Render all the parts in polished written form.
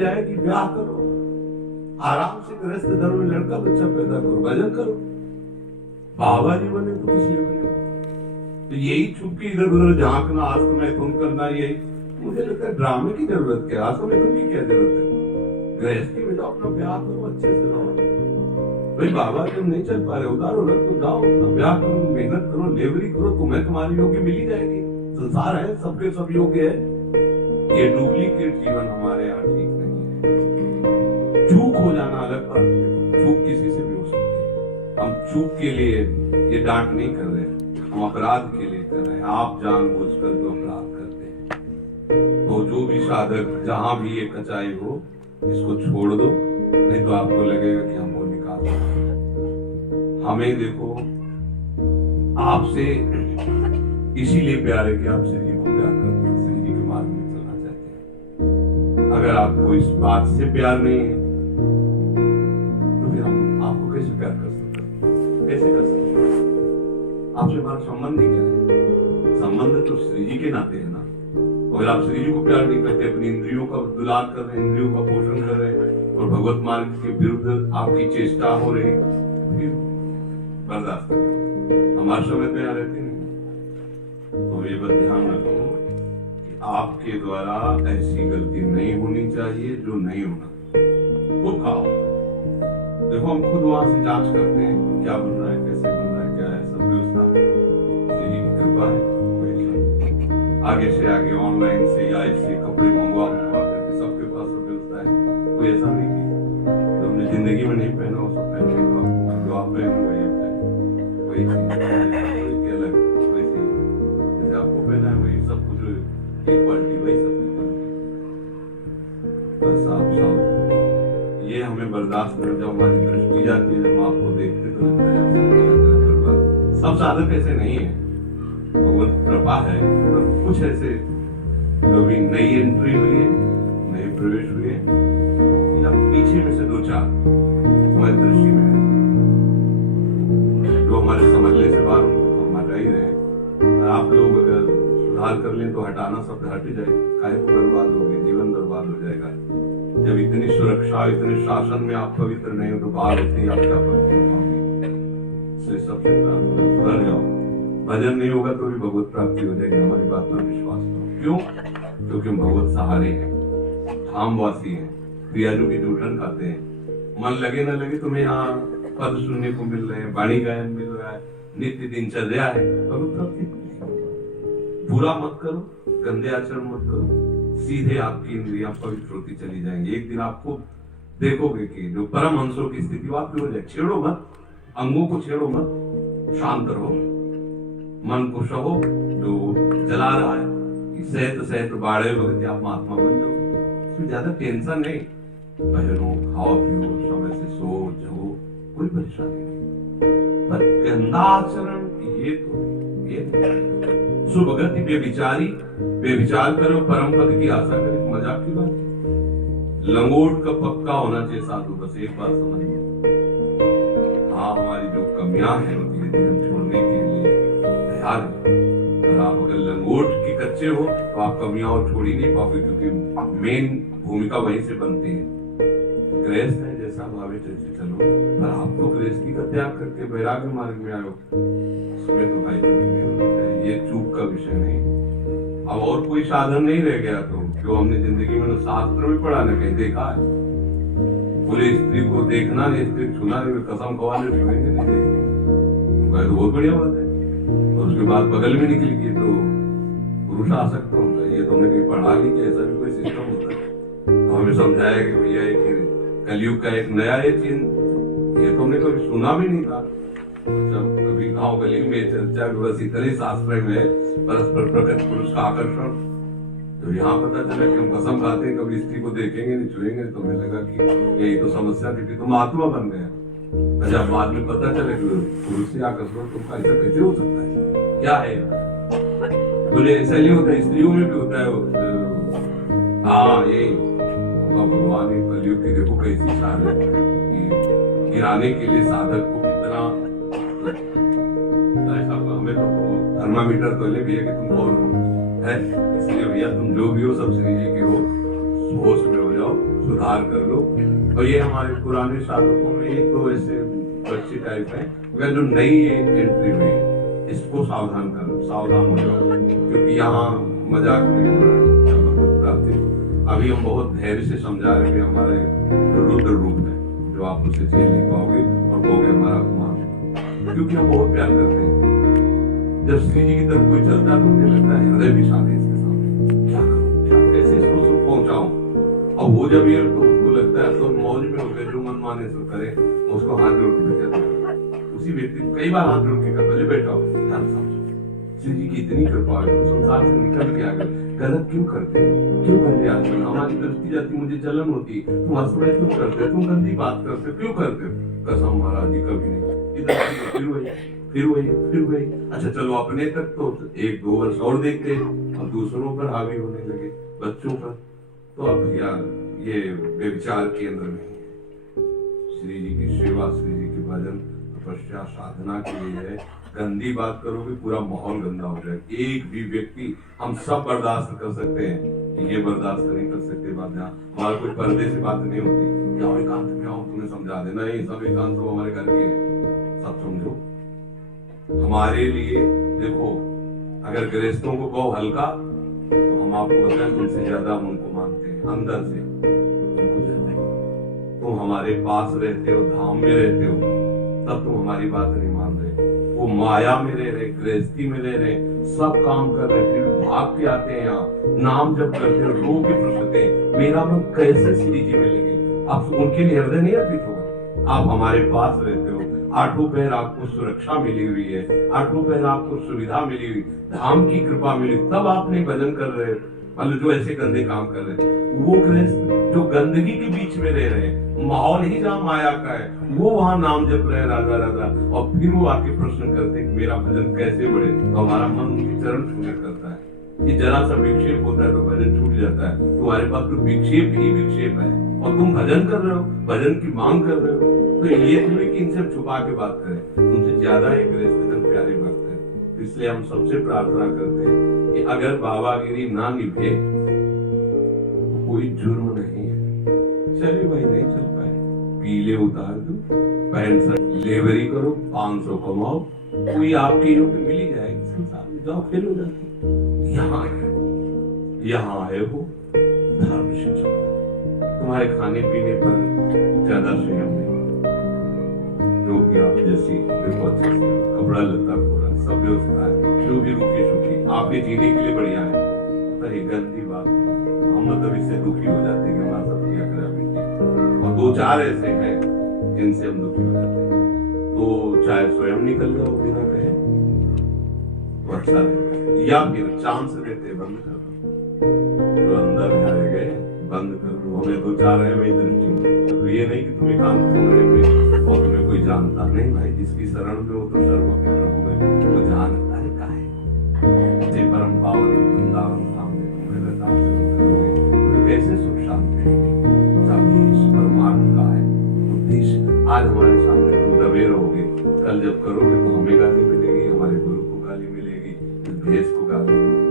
जाएगी, ब्याह करो, आराम से गृहस्थ धर्म में लड़का बच्चा पैदा करो, भजन करो। बाबा जी बने तो किस लिए बने? तो यही छुप के इधर उधर झांकना, आज तो मैथुन करना, यही मुझे लगता है ड्रामे की जरूरत क्या? आज तो मैथुन की क्या जरूरत है? गृहस्थी में जाओ, अपना ब्याह करो, अच्छे से रहो। भाई बाबा जब नहीं चल पा रहे, उधार हो रहे तो जाओ, अपना ब्याह करो, मेहनत करो, लेबरी करो, तुम्हें तुम्हारी योग्य मिली जाएगी। संसार है, सबके सब योग्य है। ये डुप्लीकेट जीवन हमारे यहाँ ठीक नहीं है। चूक हो जाना अलग बात है, चूक किसी से भी हो सकती है। हम चूक के लिए ये डांट नहीं कर रहे, हम अपराध के लिए कर रहे हैं। आप जानबूझकर जो अपराध करते हैं, तो जो भी साधक जहां भी ये कचाई हो, इसको छोड़ दो, नहीं तो आपको लगेगा कि हमको निकाल दो। हमें देखो, आपसे इसीलिए प्यार है कि आप श्री जी को प्यार करते हैं, श्री जी के मार्ग में चलना चाहते हैं। अगर आपको इस बात से प्यार नहीं है, तो फिर हम आपको कैसे प्यार कर सकते हैं? कैसे कर सकते हैं? आपसे हमारा संबंध ही क्या है? संबंध तो श्री जी के नाते है ना। अगर आप श्री जी को प्यार नहीं करते, अपनी इंद्रियों का दुलार कर रहे हैं, इंद्रियों का पोषण कर रहे हैं और भगवत मार्ग के विरुद्ध आपकी चेष्टा हो रही, फिर बर्दाश्त करें। हमारे समय पे यहाँ रहती नहीं। तो ये बात ध्यान रखो कि आपके द्वारा ऐसी गलती नहीं होनी चाहिए जो नहीं होना। खुद खाओ, देखो हम खुद वहां से जांच करते हैं क्या बन रहा है, कैसे बन रहा है, क्या है, सब व्यवस्था श्री जी की कृपा है। आगे से आगे ऑनलाइन से या ऐसे कपड़े मंगवा करके सबके पास सब व्यवस्था है। कोई ऐसा नहीं कि जो हमने जिंदगी में नहीं पहना वो सब पहने, जो आप पहने वही पहने, वही चीज अलग, वैसे जैसे आपको पहना है वही सब कुछ इक्वालिटी, वही सब बस आप सब ये हमें बर्दाश्त कर। जब हमारी दृष्टि जाती है, जब हम आपको देखते तो लगता है सब साधक ऐसे नहीं है, भगवत कृपा है। तो कुछ ऐसे जो भी नई एंट्री हुई है, नए प्रवेश हुए, या पीछे में से दो चार हमारी दृष्टि में है, जो हमारे समझने से बाहर, उनको तो हम हटा ही रहे। आप लोग अगर सुधार कर लें तो हटाना सब हट ही जाए, काहे को बर्बाद हो गए, जीवन बर्बाद हो जाएगा। जब इतनी सुरक्षा, इतने शासन में आप पवित्र नहीं हो तो बाहर होते ही आप क्या पवित्र पाओगे? इसलिए सबसे सुधर जाओ। भजन नहीं होगा तो भी भगवत प्राप्ति हो जाएगी, हमारी बात पर विश्वास करो। क्यों? क्योंकि हम भगवत सहारे हैं, धामवासी हैं, क्रियाजों की जूठन खाते हैं। मन लगे ना लगे, तुम्हें यहाँ पद सुनने को मिल रहे हैं, वाणी गायन मिल रहा है, नित्य दिनचर्या है, भगवत प्राप्ति। बुरा मत करो, गंदे आचरण मत करो, सीधे आपकी इंद्रियां पवित्र होती चली जाएंगी। एक दिन आपको देखोगे कि जो परम हंसों की स्थिति आपकी हो जाए। छेड़ो मत, अंगों को छेड़ो मत, शांत रहो, मन को सहो, जो जला रहा है सहत सहत बाड़े भगत आप महात्मा बन जाओ। इसमें ज्यादा टेंशन नहीं, पहनो, खाओ पियो, समय से सो जगो, कोई परेशानी नहीं। पर गंदा आचरण ये सुभगति बेविचारी, बेविचार करो, परम पद की आशा करे, मजाक की बात। लंगोट का पक्का होना चाहिए साधु, बस एक बात समझ लो। हाँ, हमारी जो कमियां हैं उनकी धीरे छोड़ने के लिए तैयार है। अगर आप अगर लंगोट के कच्चे हो तो आप कमियां और छोड़ ही नहीं पाओगे, क्योंकि मेन भूमिका वहीं से बनती है। गृहस्थ है, जैसा भावे तैसे चलो। पर आप तो गृहस्थी का त्याग करके वैराग्य मार्ग में आयो, उसमें तो भाई चूक नहीं होनी चाहिए, ये चूक का विषय नहीं। अब और कोई साधन नहीं रह गया तो जो हमने जिंदगी में शास्त्र में पढ़ा ना कहीं देखा है। बोले स्त्री को देखना नहीं, स्त्री छूना नहीं, कसम खवाने छुएंगे नहीं, देखेंगे तो बहुत बढ़िया बात है। और उसके बाद बगल में निकली गई तो पुरुष आसक्त होगा, ये तुमने कहीं पढ़ा नहीं कि ऐसा भी कोई सिस्टम होता है। तो हमें समझाया कि भैया एक कलयुग का एक नया ये चिन्ह, ये तुमने कभी सुना भी नहीं था। जब कभी गाँव गली में चर्चा बस इतने शास्त्र में परस्पर प्रकट पुरुष का आकर्षण, तो यहाँ पता चला कि हम कसम खाते हैं कभी स्त्री को देखेंगे नहीं, छुएंगे, तो हमें लगा कि यही तो समस्या थी, तुम आत्मा बन गया। जब बाद में पता चला कि पुरुष से आकर्षण तुमका ऐसा कैसे हो सकता है, क्या है? बोले ऐसा नहीं होता, स्त्रियों में भी होता है। हाँ, ये भगवान कलयुग की देखो कैसी चाल है कि गिराने के लिए साधक को कितना ऐसा। हमें तो थर्मामीटर तो ले भैया कि तुम कौन हो है, इसलिए भैया तुम जो भी हो सब श्री जी के हो, होश में हो जाओ, सुधार कर लो। और ये हमारे पुराने साधकों में एक दो ऐसे बच्चे टाइप है, अगर जो नई एंट्री हुई है, इसको सावधान करो, सावधान हो जाओ, क्योंकि यहाँ मजाक नहीं हो रहा है, भगवत प्राप्ति। अभी हम बहुत धैर्य से समझा रहे हैं, हमारे रुद्र रूप है जो आप उसे झेल नहीं पाओगे और कहोगे हमारा अपमान, क्योंकि हम बहुत प्यार करते हैं। जब श्री जी की तरफ कोई चलता है तो मुझे लगता है हृदय भी शादी इसके सामने, क्या करूं, क्या कैसे इसको सुख पहुंचाऊं। और वो जब ये तो उसको लगता है तो मौज में होकर जो मन माने सो करे, उसको हाथ जोड़ के कहता है, उसी व्यक्ति को कई बार हाथ जोड़ के कहता है बैठा हो, ध्यान समझो, श्री जी की इतनी कृपा है, तुम संसार से निकल के आ गए, गलत क्यों करते हो, क्यों करते आचरण, हमारी दृष्टि जाती, मुझे जलन होती, तुम हंसड़े क्यों करते, तुम गंदी बात करते, क्यों करते। कसम महाराज जी कभी नहीं, इधर फिर वही फिर वही फिर वही। अच्छा चलो अपने तक तो 1-2 वर्ष और देखते हैं, और दूसरों पर हावी होने लगे, बच्चों पर। तो अब भैया ये व्यभिचार केंद्र में श्री जी की सेवा, श्री जी के भजन, तपस्या, साधना के लिए है। गंदी बात करोगे पूरा माहौल गंदा हो जाएगा। एक भी व्यक्ति, हम सब बर्दाश्त कर सकते हैं, ये बर्दाश्त नहीं कर सकते बात, यहाँ हमारा कोई पर्दे से बात नहीं होती, क्या एकांत में आओ तुम्हें समझा देना, ये सब एकांत सब हमारे घर के हैं, सब समझो हमारे लिए। देखो अगर गृहस्थों को कहो हल्का, तो हम आपको बताएं तुमसे ज्यादा हम उनको मानते हैं, अंदर से उनको जाते हैं। तुम हमारे पास रहते हो, धाम में रहते हो, तब तुम हमारी बात नहीं मान रहे। वो माया में रह रहे, गृहस्थी में रह रहे, सब काम कर रहे, फिर भाग के आते हैं यहाँ, नाम जब करते हो, रो के पूछते हैं मेरा मन कैसे श्री जी मिलेंगे। आप उनके लिए हृदय नहीं अर्पित होगा, आप हमारे पास रहते हो, आठों पैर आपको सुरक्षा मिली हुई है, आठों पैर आपको सुविधा मिली हुई, धाम की कृपा मिली, तब आपने भजन कर रहे, मतलब जो ऐसे गंदे काम कर रहे हैं। वो गृहस्थ जो गंदगी के बीच में रह रहे हैं, माहौल ही जहाँ माया का है, वो वहां नाम जप रहे राधा राधा, और फिर वो आके प्रश्न करते कि मेरा भजन कैसे बढ़े, तो हमारा मन उनके चरण छूने करता है। ये जरा सा विक्षेप होता है तो भजन छूट जाता है। तुम्हारे पास तो विक्षेप ही विक्षेप है, और तुम भजन कर रहे हो, भजन की मांग कर रहे हो, तो ये थोड़ी कि इनसे छुपा के बात करें, तुमसे ज्यादा ही गृहस्थ प्यारे भक्त है। इसलिए हम सबसे प्रार्थना करते हैं कि अगर बाबागिरी ना निभे तो कोई जुर्म नहीं है, चले भाई नहीं चल पाए, पीले उतार दो, पैंट शर्ट लेवरी करो, 500 कमाओ, कोई आपके योग्य मिल ही जाएगी, संसार में जाओ फेल हो जाती। यहाँ है वो धर्म शिक्षा, तुम्हारे खाने पीने पर ज्यादा संयम नहीं, जो भी आप जैसी देखो अच्छा कपड़ा लता पूरा सब व्यवस्था है, जो भी रुकी सुखी आपके जीने के लिए बढ़िया है। पर ये गंदी बात, हम मतलब इससे दुखी हो जाते हैं कि हमारा सब किया करा, और 2-4 ऐसे हैं जिनसे हम दुखी हो जाते हैं। तो चाहे स्वयं निकल जाओ बिना कहे तो अच्छा रहेगा, या फिर चांस देते बंद कर दो, जो अंदर आए गए बंद कर दो। हमें 2-4 है मेरी दृष्टि, तो ये नहीं कि तुम एकांत कमरे में और तुम्हें कोई जानता नहीं, भाई जिसकी शरण में हो तो सर्व के प्रभु है, वो जानता है काहे से परम पावन वृंदावन धाम में तुम्हें लता करोगे तो कैसे सुख शांति सभी इस परमार्थ का है उद्देश्य। आज हमारे सामने तुम दबे रहोगे, कल जब करोगे तो हमें गाली मिलेगी, हमारे गुरु को गाली मिलेगी, भेष को गाली मिलेगी।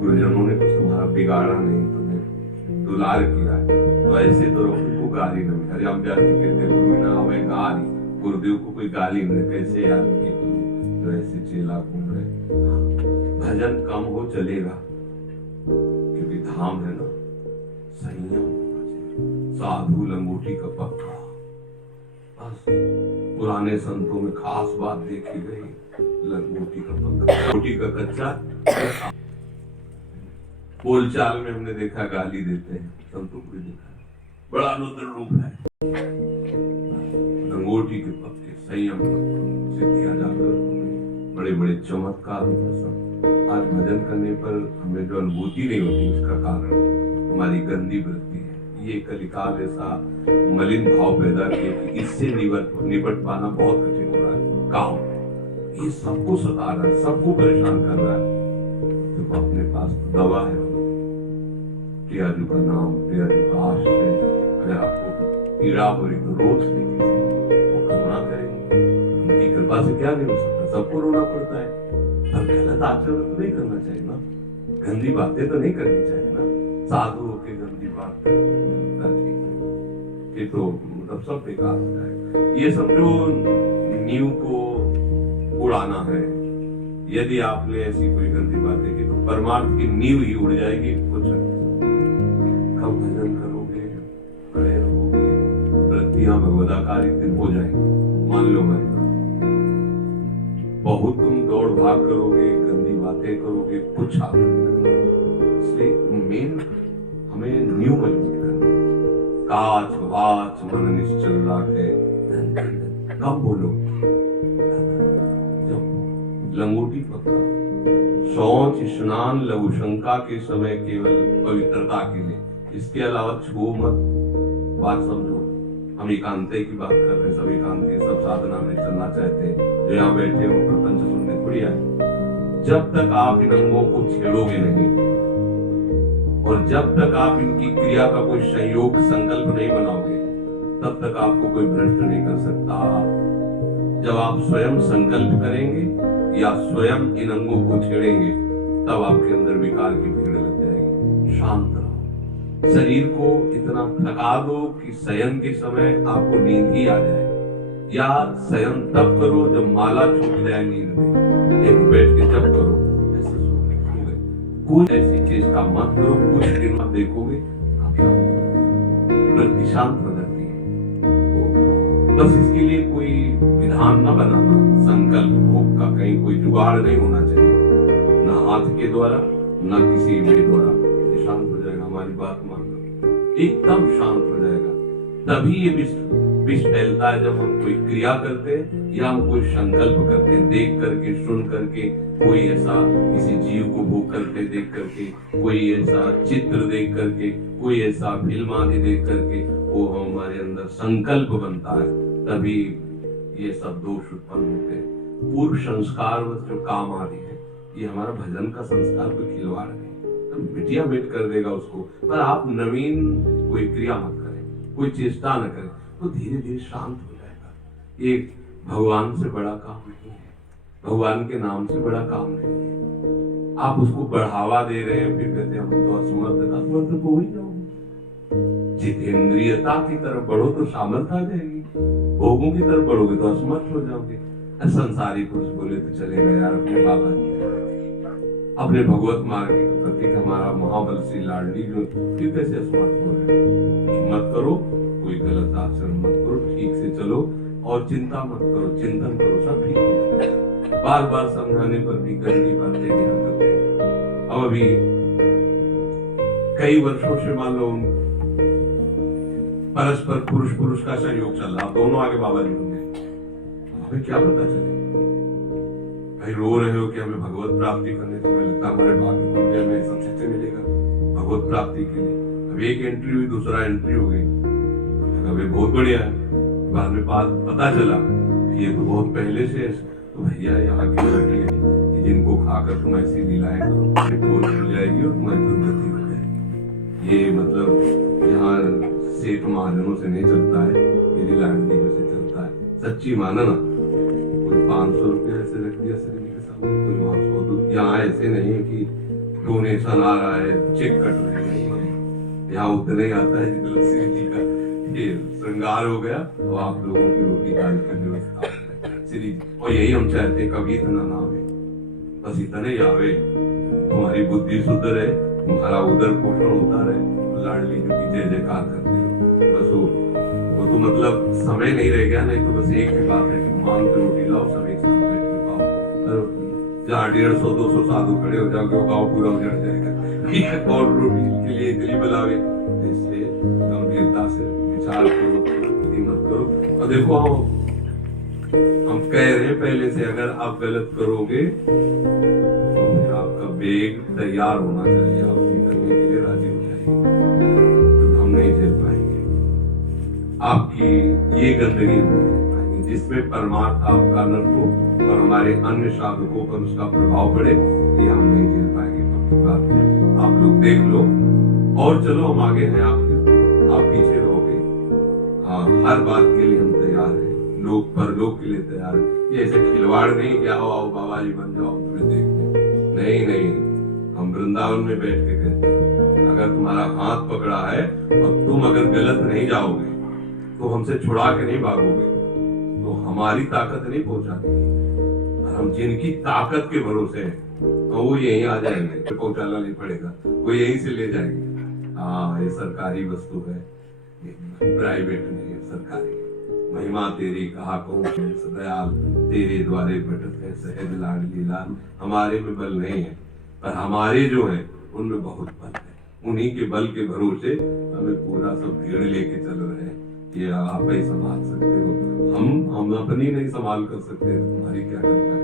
गुरुजनों ने कुछ तुम्हारा बिगाड़ा नहीं, तुम्हें दुलार किया है, तो ऐसे तो को गाली न मिले। हम कहते गुरु ना हमें गाली, गुरुदेव को कोई गाली मिले, कैसे याद किए तो ऐसे चेला घूम रहे। भजन कम हो चलेगा, क्योंकि धाम है ना, संयम, साधु लंगोटी का पक्का। बस पुराने संतों में खास बात देखी गई, लंगोटी का पक्का, लंगोटी का कच्चा। बोलचाल में हमने देखा गाली देते हैं, संतों को देखा बड़ा रुद्र रूप है, लंगोटी के पक्के, संयम, सिद्धियां जागृत होंगे, बड़े बड़े चमत्कार होंगे सब। आज भजन करने पर हमें जो अनुभूति नहीं होती, उसका कारण हमारी गंदी वृत्ति है। ये कलिकाल ऐसा मलिन भाव पैदा किया कि इससे निपट पाना बहुत कठिन हो रहा है। काम ये सबको सता रहा है, सबको परेशान कर रहा है। देखो अपने पास तो दवा है, प्रियाजू का नाम, प्रियाजू का आश्रय। अगर आपको पीड़ा हो रही तो रोज वो करुणा करेंगे, उनकी कृपा से क्या नहीं हो सकता, सबको रोना पड़ता है। पर गलत आचरण तो नहीं करना चाहिए ना, गंदी बातें तो नहीं करनी चाहिए ना, साधुओं के गंदी बात ठीक है, ये तो मतलब सब बेकार हो जाएगा। ये समझो नींव को उड़ाना है। यदि आपने ऐसी कोई गंदी बातें की तो परमार्थ की नींव ही उड़ जाएगी। कुछ कब भजन करोगे, खड़े रहोगे, वृत्तियां भगवदाकारी दिन हो जाएंगी। मान लो मैं बहुत तुम दौड़ भाग करोगे, गंदी बातें करोगे, कुछ हाथ नहीं लगेगा। इसलिए मेन हमें न्यू मजबूत करना। काच वाच मन निश्चल राखे, कब बोलो जब लंगोटी पकड़ा, शौच स्नान लघु शंका के समय केवल पवित्रता के लिए, इसके अलावा छो मत। बात समझो, हम एकांते की बात कर रहे हैं, सब एकांती सब साधना में चलना चाहते हैं, जो यहाँ बैठे हो प्रपंच सुनने थोड़ी आए। जब तक आप इन अंगों को छेड़ोगे नहीं और जब तक आप इनकी क्रिया का कोई संयोग संकल्प नहीं बनाओगे, तब तक आपको कोई भ्रष्ट नहीं कर सकता। जब आप स्वयं संकल्प करेंगे या स्वयं इन अंगों को छेड़ेंगे, तब आपके अंदर विकार की भीड़ लग जाएगी। शांत रहो, शरीर को इतना थका दो कि शयन के समय आपको नींद ही आ जाए, या शयन तब करो जब माला छूट जाए नींद में, एक बैठ के जब करो, ऐसे सो गए। कोई ऐसी चीज का मत करो, कुछ दिन आप देखोगे आप वृत्ति शांत हो जाती है। बस इसके लिए कोई विधान न बनाना, संकल्प भोग का कहीं कोई जुगाड़ नहीं होना चाहिए, ना हाथ के द्वारा ना किसी वे द्वारा। ये शांत हो जाएगा, हमारी बात मान लो, एकदम शांत हो जाएगा। तभी ये विष फैलता है जब हम कोई क्रिया करते हैं या हम कोई संकल्प करते हैं, देख करके सुन करके, कोई ऐसा किसी जीव को भोग करते देख करके, कोई ऐसा चित्र देख करके, कोई ऐसा फिल्म आदि देख करके, वो हमारे अंदर संकल्प बनता है, तभी ये सब दोष उत्पन्न होते हैं। पूर्व संस्कार जो काम आदि है, ये हमारा भजन का संस्कार कोई खिलवाड़ नहीं, बिटिया भेंट कर देगा उसको, पर आप नवीन कोई क्रिया मत करें, कोई चेष्टा न करें, तो धीरे धीरे शांत हो जाएगा। ये भगवान से बड़ा काम नहीं है, भगवान के नाम से बड़ा काम नहीं है। आप उसको बढ़ावा दे रहे हैं, फिर कहते हैं हम तो असमर्थ तो हो ही जाओगे। जितेंद्रियता की तरफ बढ़ो तो सामर्थ्य आ जाएगी, भोगों की तरफ बढ़ोगे तो असमर्थ हो जाओगे। संसारी पुरुष बोले तो चलेगा यार, अपने बाबा जी अपने भगवत मार्ग के प्रति हमारा महाबल श्री लाडली जो, फिर कैसे असमर्थ हो रहे हैं। हिम्मत करो, कोई गलत आचरण मत करो, ठीक से चलो और चिंता मत करो, चिंतन करो, सब ठीक हो जाएगा। बार बार समझाने पर भी गंदी बातें नहीं हरकतें। अब अभी कई वर्षों से मान लो परस्पर पुरुष पुरुष का सहयोग चल रहा, दोनों आगे बाबा जी होंगे, हमें क्या पता चले। भाई रो रहे हो कि हमें भगवत प्राप्ति करने, तो हमें लगता हमारे भाग्य में सबसे मिलेगा भगवत प्राप्ति के लिए। अब एक एंट्री हुई, दूसरा एंट्री हो गई, अभी बहुत बढ़िया है। बाद में बात पता चला ये तो बहुत पहले से, तो भैया यहाँ की रोटी है कि जिनको खाकर तुम ऐसी लीलाएं करो, बोल खुल जाएगी और तुम्हारी दुर्गति हो जाएगी। ये मतलब यहाँ सेठ महाजनों से नहीं चलता है, मेरी लाडली से चलता है। सच्ची माना ना, कोई 500 रुपया ऐसे रख दिया शरीर के सामने, कोई वहां 100। यहाँ ऐसे नहीं है कि डोनेशन आ रहा है, चेक कट रहे हैं, यहाँ उतने ही आता है जितना श्री जी का ये श्रृंगार हो गया, तो आप लोगों की रोटी खाने की व्यवस्था श्री। और यही हम चाहते, कभी इतना ना आवे, बस इतने ही आवे, तुम्हारी बुद्धि शुद्ध रहे, तुम्हारा उदर पोषण होता रहे, लाडली जी की जय जयकार करते रहो। बस वो तो मतलब समय नहीं रह गया, नहीं तो बस एक ही बात है कि मांग के रोटी लाओ, सब एक साथ बैठ के खाओ। जहाँ 150-200 साधु खड़े हो जाओगे, वो गाँव पूरा उजड़ जाएगा। और रोटी के लिए इतनी बुलावे, इसलिए गंभीरता से विचार करो, मत करो। और देखो हम कह रहे हैं पहले से, अगर आप गलत करोगे तो फिर आपका बेग तैयार होना चाहिए, आप करने के लिए राजी हो जाइए, हम नहीं झेल पाएंगे आपकी ये गंदगी, नहीं झेल पाएंगे जिसमें परमार्थ आपका नष्ट हो और हमारे अन्य साधकों पर उसका प्रभाव पड़े, ये हम नहीं झेल पाएंगे। बात है, आप लोग देख लो और चलो, हम आगे हैं आपके, आप पीछे रहोगे। हाँ, हर बात के लिए हम तैयार हैं, लोग परलोक के लिए तैयार है। ये ऐसे खिलवाड़ नहीं कि आओ आओ बाबा जी बन जाओ तुम्हें देखने, नहीं नहीं, हम वृंदावन में बैठ के कहते हैं अगर तुम्हारा हाथ पकड़ा है और तुम अगर गलत नहीं जाओगे, तो हमसे छुड़ा के नहीं भागोगे, तो हमारी ताकत नहीं पहुंचा देगी। और हम जिनकी ताकत के भरोसे हैं, तो वो यहीं आ जाएंगे, पहुंचाना नहीं पड़ेगा, वो यहीं से ले जाएंगे। हाँ, ये सरकारी वस्तु है, ये प्राइवेट नहीं है, सरकारी। महिमा तेरी कहा कहूँ दयाल, तेरे द्वारे भटक है सहज लाडली लाल। हमारे में बल नहीं है, पर हमारे जो है उनमें बहुत बल है। उन्हीं के बल के भरोसे हमें पूरा सब भीड़ लेके चल रहे हैं। ये आप ही संभाल सकते हो, हम अपनी नहीं संभाल कर सकते, तुम्हारी क्या करना है।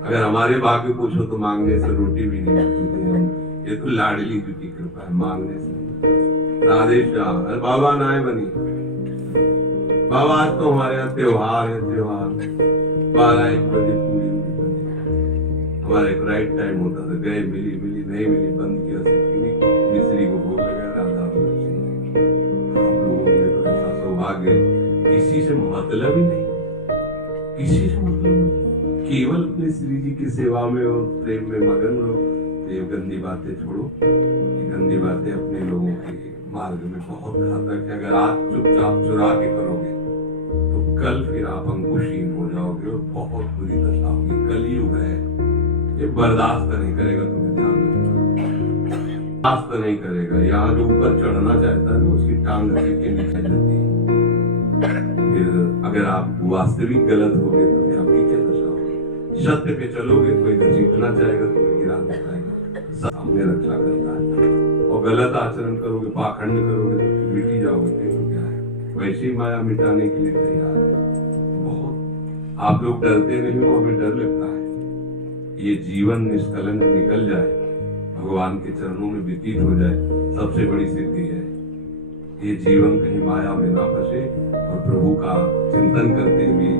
अगर हमारे भाग्य पूछो तो मांगने से रोटी भी नहीं मिलती थी हम, ये तो लाडली जी की कृपा है, मांगने से। राधे श्याम। अरे बाबा नाय बनी बाबा, आज तो हमारे यहाँ त्योहार है, त्योहार 12-1 बजे पूरी बनी। हमारा एक राइट टाइम होता था, गए मिली नहीं मिली, बंद किया से मिस्त्री को भोग लगा, राधा हम लोगों के लिए तो ऐसा सौभाग्य, किसी से मतलब ही नहीं, किसी से मतलब नहीं, केवल अपने श्री जी की सेवा में और प्रेम में मगन रहो। ये गंदी बातें छोड़ो, ये गंदी बातें अपने लोगों के मार्ग में बहुत घातक है। अगर आज चुपचाप चुरा के करोगे तो कल फिर आप अंकुशहीन हो जाओगे और बहुत बुरी दशा होगी। कलयुग है, ये बर्दाश्त नहीं करेगा, तुम्हें ध्यान रखना, बर्दाश्त नहीं करेगा। यहाँ जो ऊपर चढ़ना चाहता है ना, उसकी टांग के नीचे जाती है। फिर अगर आप वास्तविक गलत हो गए तो फिर आपकी क्या दशा होगी। सत्य पे चलोगे, कोई घसीटना चाहेगा, तुम्हें गिरा देता है, सामने रक्षा करता है। और गलत आचरण करोगे, पाखंड करोगे तो मिटी जाओगे, तो क्या है। वैसी माया मिटाने के लिए तैयार है बहुत। आप लोग डरते नहीं हो, हमें डर लगता है। ये जीवन निष्कलंक निकल जाए, भगवान के चरणों में व्यतीत हो जाए, सबसे बड़ी सिद्धि है। ये जीवन कहीं माया में ना फंसे और प्रभु का चिंतन करते हुए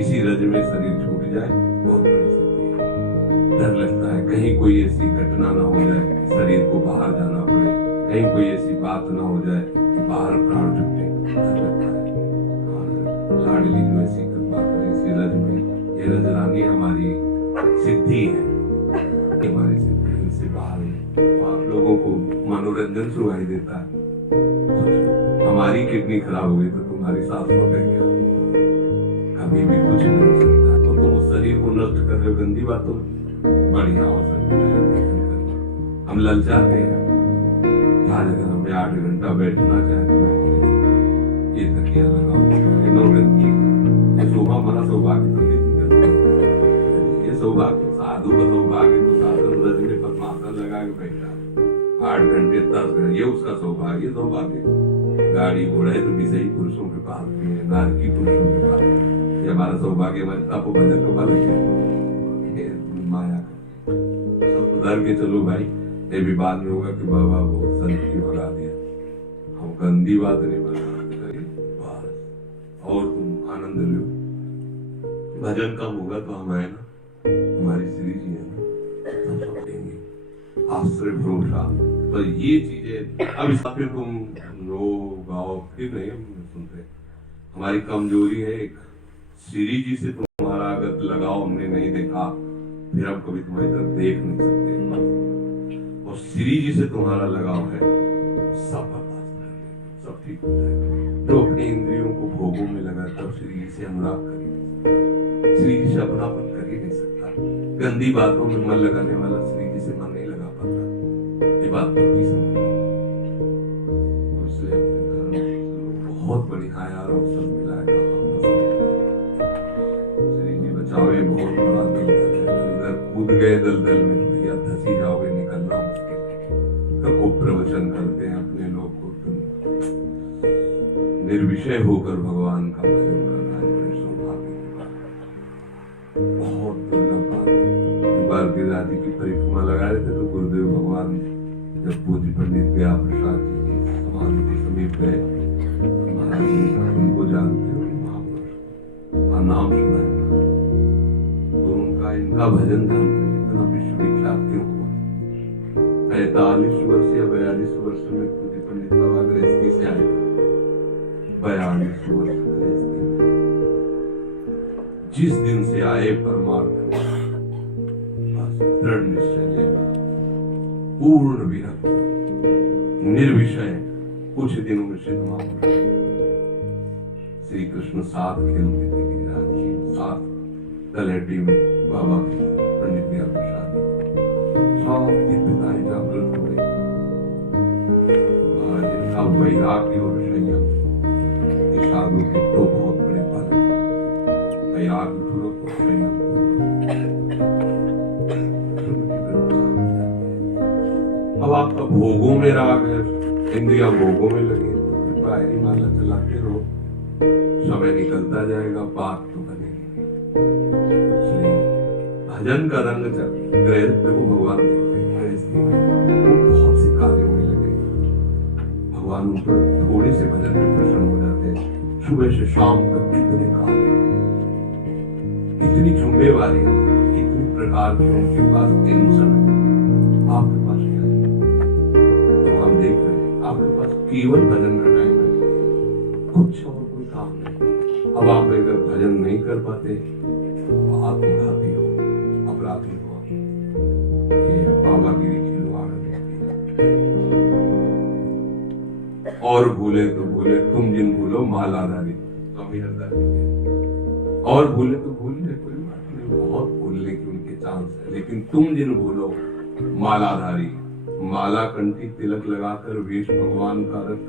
इसी रज में शरीर छूट जाए, बहुत बड़ी सिद्धि है। डर लगता है कहीं कोई ऐसी घटना ना हो जाए कि शरीर को बाहर जाना पड़े, कहीं कोई ऐसी बात ना हो जाए कि बाहर प्राण छूटे, डर लगता है। और लाडली जो ऐसी कृपा करे इसी रज में, ये रज रानी हमारी सिद्धि है, हमारी सिद्धि, इनसे बाहर है। आप लोगों को मनोरंजन सुनाई देता है। हमारी किडनी खराब हो गई तो तुम्हारी शाश्वत है क्या? कभी भी कुछ नहीं हो सकता। तो तुम उस शरीर को नष्ट कर रहे हो गंदी बातों में। बढ़िया हो सकता है, हम ललचाते हैं। आज अगर हमें 8 घंटा बैठना चाहे तो बैठ नहीं सकते। ये तकिया लगाओ, ये नौगंदी, ये शोभा, हमारा सौभाग्य तो ये सौभाग्य, साधु का सौभाग्य तो साधन रज में पद्मासन लगा के बैठा 8 घंटे 10 घंटे, ये उसका सौभाग्य। सौभाग्य गाड़ी घोड़ा है तो विषयी पुरुषों के पास भी है, नारकी पुरुषों के पास। ये हमारा सौभाग्य, हमारे तप भजन का बल है, माया सब सुधार के चलो भाई। ये भी बाद में होगा कि बाबा बहुत संति भगा दिया, हम गंदी बात नहीं बोलेंगे बस, और तुम आनंद लो। भजन कम होगा तो हम आए ना, हमारी श्री जी है ना, सब देंगे आश्रय भरोसा। तो ये चीजें अब इस फिर तुम रो गाओ फिर नहीं हम सुनते। हमारी कमजोरी है एक, श्री जी से तुम्हारा अगर लगाव हमने नहीं देखा, फिर हम कभी तुम्हारी तरफ देख नहीं सकते। और श्री जी से तुम्हारा लगाव है, सब बर्दाश्त कर लेंगे, सब ठीक हो जाएगा। जो अपने इंद्रियों को भोगों में लगा तब श्री जी से अनुराग कर ही नहीं सकता, श्री जी से अपनापन कर ही नहीं सकता। गंदी बातों में मन लगाने वाला श्री जी से मन नहीं लगा पाता। ये बात तो भी समझ, इसलिए अपने घर बहुत बढ़िया यार अवसर मिला है। श्री जी बचावे, बहुत बड़ा दलदल है, इधर कूद गए दलदल में तो भैया धसी जाओगे, निकलना मुश्किल है। खूब प्रवचन करते हैं अपने लोग को, निर्विषय होकर भगवान का भजन करना है, बड़े सौभाग्य की बात है, बहुत दुर्लभ बात है। एक बार गिरिराज जी की परिक्रमा लगा रहे थे तो गुरुदेव भगवान जब पूज्य पंडित गया प्रसाद जी की समाधि के समीप गए, महाराज उनको जानते हो महापुरुष का नाम सुना है तो उनका इनका भजन जानते, इतना विश्वविख्यात क्यों हुआ। 45 वर्ष या 42 वर्ष में पूज्य पंडित बाबा गृहस्थी से आए, 42 वर्ष गृहस्थी में, जिस दिन से आए परमार्थ बस दृढ़ निश्चय ले लिया, पूर्ण विरक्त, निर्विषय कुछ दिनों में सिद्ध महापुरुष। श्री कृष्ण साथ खेलते थे गिरिराज जी, साथ तलहटी में बाबा पंडित प्रिया प्रसाद सब दिव्यताएं जागृत हो गई। जिनका वैराग्य और संयम, ये साधु के दो बहुत बड़े फल हैं, वैराग्य पूर्वक और संयम पूर्वक। अब आपका भोगों में राग है, इंद्रिया भोगों में लगे, बाहरी माला चलाते रहो, समय निकलता जाएगा, बात तो बनेगी। इसलिए भजन का रंग गृहस्थ को भगवान देखते हैं, गृहस्थी में वो बहुत से कार्यों में लगे, भगवान उन पर थोड़े से भजन में प्रसन्न हो जाते हैं। सुबह से शाम तक कितने कार्य, कितनी जिम्मेवारियां, कितनी प्रकार की उनके पास टेंशन है, आपके पास क्या है? तो हम देख रहे हैं आपके पास केवल भजन का टाइम है, कुछ और कोई काम नहीं। अब आप अगर भजन नहीं कर पाते तो आत्मघाती हो, अपराधी हो, ये बाबागिरी खिलवाड़ है। और भूले तो भूले तुम जिन भूलो मालाधारी, स्वामी हरदास जी। और भूले तो भूले, कोई बात नहीं, बहुत भूलने की उनके चांस है, लेकिन तुम जिन भूलो मालाधारी, माला कंठी तिलक लगाकर वेश भगवान का रख,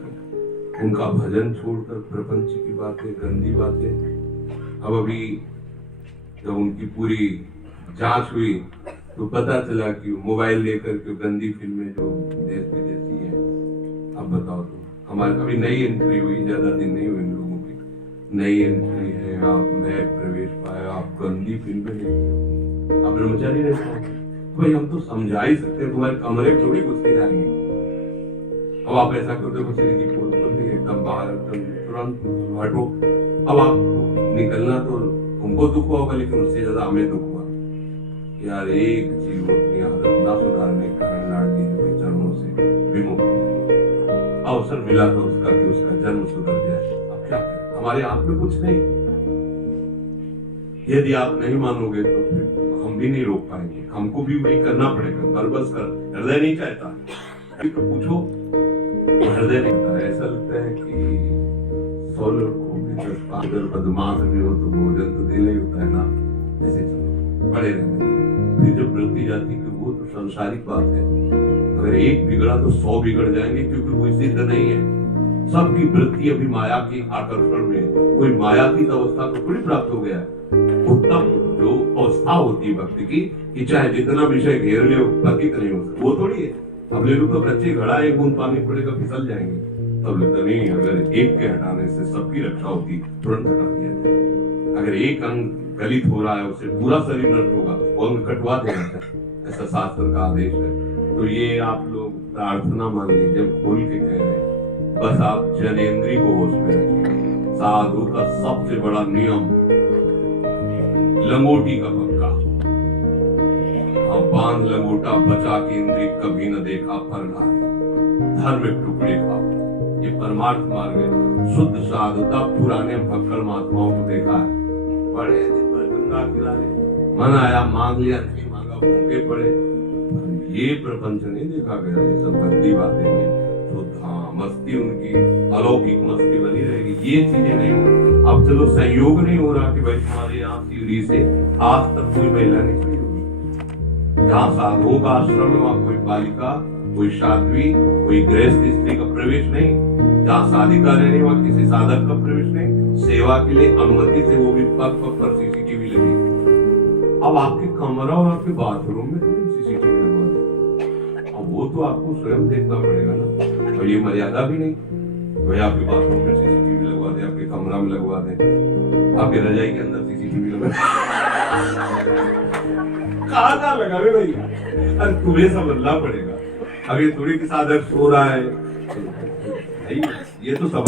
उनका भजन छोड़कर प्रपंच की बातें, गंदी बातें। अब अभी जब उनकी पूरी जांच हुई तो पता चला कि मोबाइल लेकर के गंदी फिल्में जो देश विदेशी है, अब बताओ तो हमारे अभी नई एंट्री हुई, ज्यादा दिन नहीं हुई इन लोगों की, नई एंट्री है, आप नए प्रवेश पाए, आप गंदी फिल्में देखते, आप ब्रह्मचारी रहते हो, भाई हम तो समझा ही सकते हैं, तुम्हारे कमरे में थोड़ी घुस के जाएंगे। अब आप ऐसा करते हो सीधी पोल कर दी, एकदम बाहर तुरंत हटो। अब आप निकलना तो तुमको दुख होगा, लेकिन उससे ज्यादा हमें दुख हुआ यार, एक जीव अपनी आदत ना सुधारने के कारण लाडली के चरणों से विमुख हो जाए। अवसर मिला तो उसका कि उसका जन्म सुधर जाए, अब क्या करें, हमारे हाथ में कुछ नहीं। यदि आप नहीं मानोगे तो फिर हम भी नहीं रोक पाएंगे, हमको भी वही करना पड़ेगा, बरबस कर। हृदय नहीं चाहता तो पूछो, हृदय नहीं चाहता। ऐसा लगता है कि 100 लड़कों में 10 बदमाश भी हो तो भोजन तो देना ही होता है ना, ऐसे चलो पड़े रहने। फिर जब वृत्ति जाती कि वो तो संसारिक बात है, अगर एक बिगड़ा तो 100 बिगड़ जाएंगे, क्योंकि कोई सिद्ध नहीं है। सबकी वृत्ति अभी माया की आकर्षण में, कोई मायातीत अवस्था को थोड़ी प्राप्त हो गया। उत्तम जो अवस्था होती है भक्ति की, कि चाहे जितना विषय घेर ले पतित नहीं हो सकता, वो थोड़ी है। अब ले लो तो कच्चे घड़ा, एक बूंद पानी पड़ेगा फिसल जाएंगे, तब लगता नहीं, अगर एक के हटाने से सबकी रक्षा होती, तुरंत हटा दिया जाए। अगर एक अंग गलित हो रहा है, उससे पूरा शरीर नष्ट होगा, वो अंग कटवा देना चाहिए, ऐसा शास्त्र का आदेश है। तो ये आप लोग प्रार्थना मान लीजिए, खोल के कह रहे हैं, बस आप जनेंद्री को होश में रखिए। साधु का सबसे बड़ा नियम लंगोटी का पक्का, बांध लंगोटा बचा के इंद्री कभी न देखा फरनारी, धर्म एक टुकड़े खाओ, ये परमार्थ मार्ग है। शुद्ध साधुता पुराने भक्कड़ महात्माओं को देखा है, बड़े दिन भर गंगा किनारे, मन आया मांग लिया, नहीं मांगा भूखे पड़े। ये प्रपंच नहीं देखा गया, ये सब गंदी बातें में शुद्ध, हाँ मस्ती उनकी अलौकिक मस्ती बनी रहेगी, ये चीजें नहीं होती। अब चलो संयोग नहीं हो रहा कि भाई तुम्हारे यहाँ सीढ़ी से आज तक कोई महिला नहीं खड़ी होगी। जहाँ साधुओं का आश्रम है वहाँ कोई बालिका, कोई साध्वी, कोई गृहस्थ स्त्री का प्रवेश नहीं। जहाँ साधिका रहने वहाँ किसी साधक का प्रवेश नहीं। सेवा के लिए अनुमति से वो भी पग पग पर सीसीटीवी लगी। अब आपके कमरा और आपके बाथरूम में सीसीटीवी लगवा दे, अब वो तो आपको स्वयं देखना पड़ेगा ना, और ये मर्यादा भी नहीं भाई आपके बाथरूम में सीसीटीवी लगवा दे, आपके कमरा में लगवा दे, आपके रजाई के अंदर सीसीटीवी लगवा कहाँ लगा रे भैया, अरे तुम्हें समझना पड़ेगा। अब ये थोड़ी कि साधक सो रहा है, ये तो सब